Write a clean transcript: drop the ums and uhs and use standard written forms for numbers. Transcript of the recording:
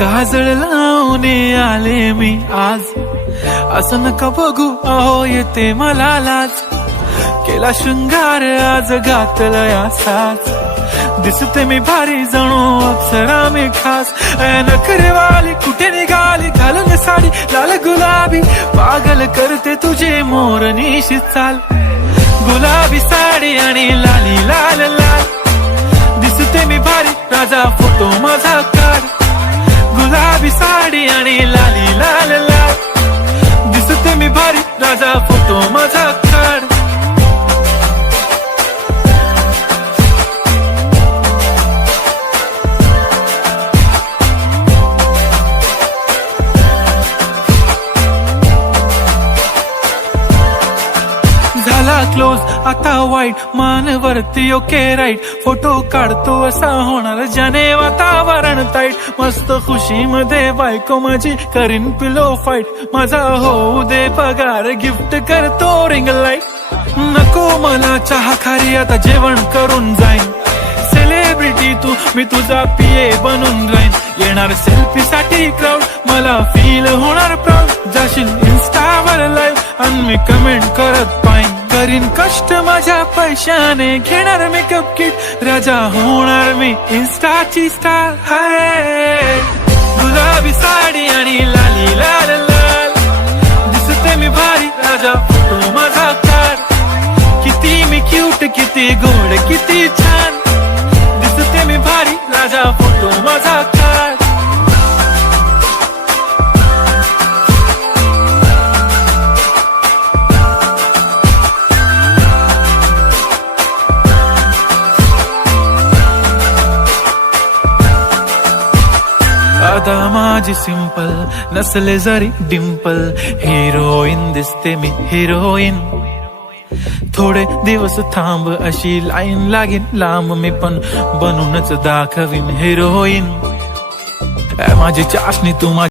काजळ लावून आले मी आज, असं नका बघू अहो येते मला लाज. केला शृंगार आज घातलाय असाच, दिसते मी भारी जणू अप्सरा मी खास. नखरेवाली कुठे निघाली घालून साडी लाल गुलाबी, पागल करते तुझे मोरनीशी चाल. गुलाबी साडी आणि लाली लाल लाल, दिसते मी भारी राजा फोटो माझा काढ. गुलाबी साडी आणि लाली लाल लाल, दिसते मी भारी राजा फोटो माझा काढ. झाला क्लोज आता वाईट, मानवरती ओके राईट. फोटो काढतो असा होणार ज्याने वातावरण ताईट. मस्त खुशी मध्ये बायको माझी करीन पिलो फाईट. माझा होऊ दे पगार गिफ्ट करतो रिंग लाईट. नको मला चहा खारी आता जेवण करून जाईन. सेलिब्रिटी तू मी तुझा पिये बनून राहीन. येणार सेल्फी साठी क्राऊड मला फील होणार प्राऊड. जाशील इन्स्टावर लाईव्ह आणि मी कमेंट करत पाहिन. करीन कष्ट माझ्या पैशाने घेणार मेकअप किट. राजा होणार मी इन्स्टाची स्टार. हाय गुलाबी साडी आणि लाली लाल लाल, दिसते मी भारी राजा फोटो माझा काढ. किती मी क्यूट किती गोड किती छान, दिसते मी भारी राजा फोटो माझा काढ. आता माझी सिंपल नसले जरी डिंपल, हिरोईन दिसते मी हिरोईन. थोडे दिवस थांब अशी लाईन लागेल लांब, मी पण बनूनच दाखवीन हिरोईन. माझी चाशनी तू